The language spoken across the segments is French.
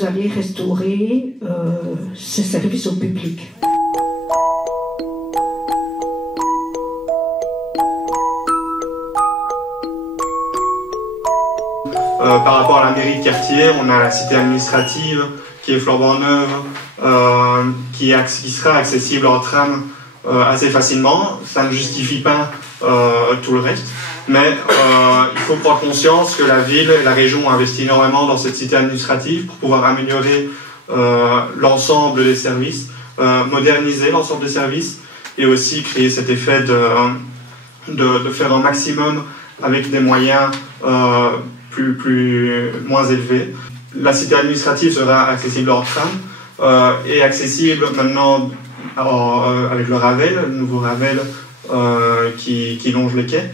vous allez restaurer ces services au public. Par rapport à la mairie de quartier, on a la cité administrative qui est flambant neuve, qui sera accessible en tram assez facilement. Ça ne justifie pas tout le reste, mais il faut prendre conscience que la ville et la région ont investi énormément dans cette cité administrative pour pouvoir améliorer l'ensemble des services, moderniser l'ensemble des services et aussi créer cet effet de faire un maximum avec des moyens moins élevés. La cité administrative sera accessible en tram et accessible maintenant avec le Ravel, le nouveau Ravel qui longe les quais.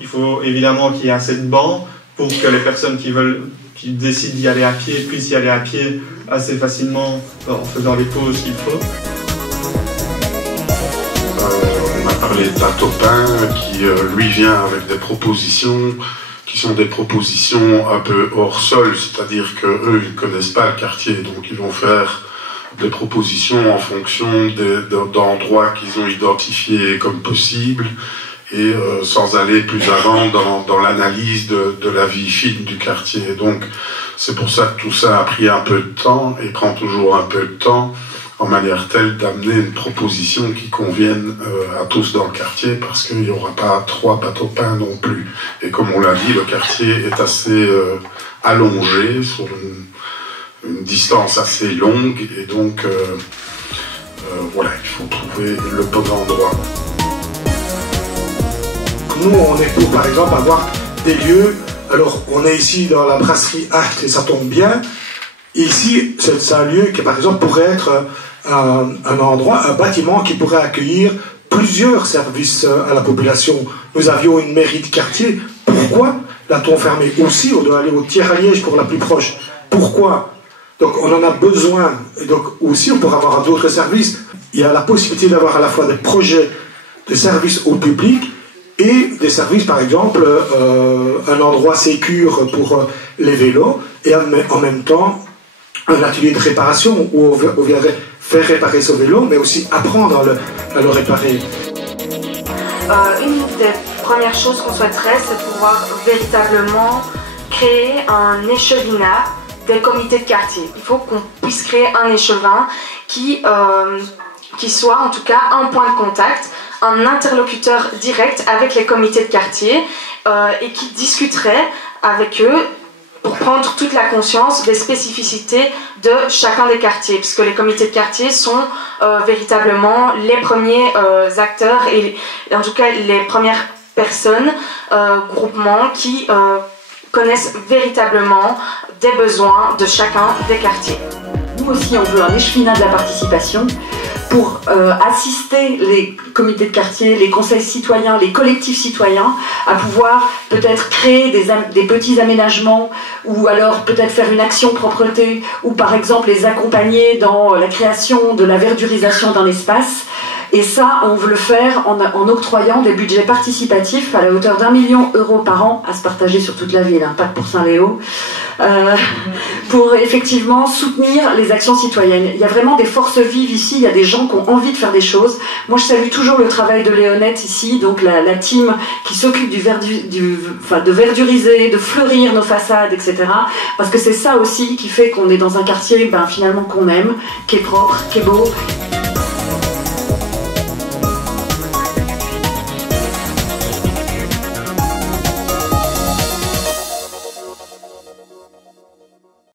Il faut évidemment qu'il y ait assez de bancs pour que les personnes qui décident d'y aller à pied puissent y aller à pied assez facilement en faisant les pauses qu'il faut. On a parlé de Batopin qui lui vient avec des propositions qui sont des propositions un peu hors sol, c'est-à-dire qu'eux, ils ne connaissent pas le quartier, donc ils vont faire des propositions en fonction d'endroits qu'ils ont identifiés comme possibles et sans aller plus avant dans l'analyse de la vie fine du quartier. Donc c'est pour ça que tout ça a pris un peu de temps et prend toujours un peu de temps, en manière telle d'amener une proposition qui convienne à tous dans le quartier, parce qu'il n'y aura pas 3 Batopins non plus. Et comme on l'a dit, le quartier est assez allongé, sur une distance assez longue, et donc voilà, il faut trouver le bon endroit. Nous, on est pour, par exemple, avoir des lieux. Alors, on est ici dans la brasserie Acht, et ça tombe bien. Ici, c'est un lieu qui, par exemple, pourrait être un endroit, un bâtiment qui pourrait accueillir plusieurs services à la population. Nous avions une mairie de quartier. Pourquoi l'a-t-on fermée? Aussi, on doit aller au Thiers-à-Liège pour la plus proche. Pourquoi? Donc, on en a besoin. Et donc, aussi, on pourra avoir d'autres services. Il y a la possibilité d'avoir à la fois des projets de services au public et des services, par exemple, un endroit sécure pour les vélos, et en même temps, un atelier de réparation où on viendrait faire réparer ce vélo, mais aussi apprendre à le réparer. Une des premières choses qu'on souhaiterait, c'est pouvoir véritablement créer un échevinat des comités de quartier. Il faut qu'on puisse créer un échevin qui soit en tout cas un point de contact, un interlocuteur direct avec les comités de quartier et qui discuterait avec eux pour prendre toute la conscience des spécificités de chacun des quartiers, puisque les comités de quartier sont véritablement les premiers acteurs et en tout cas les premières personnes, groupements qui connaissent véritablement des besoins de chacun des quartiers. Nous aussi on veut un échevinat de la participation pour assister les comités de quartier, les conseils citoyens, les collectifs citoyens à pouvoir peut-être créer des petits aménagements ou alors peut-être faire une action propreté ou par exemple les accompagner dans la création de la verdurisation d'un espace. Et ça, on veut le faire en octroyant des budgets participatifs à la hauteur d'1 million € par an, à se partager sur toute la ville, hein, pas que pour Saint-Léo, pour effectivement soutenir les actions citoyennes. Il y a vraiment des forces vives ici, il y a des gens qui ont envie de faire des choses. Moi, je salue toujours le travail de Léonette ici, donc la team qui s'occupe de verduriser, de fleurir nos façades, etc. Parce que c'est ça aussi qui fait qu'on est dans un quartier finalement qu'on aime, qui est propre, qui est beau.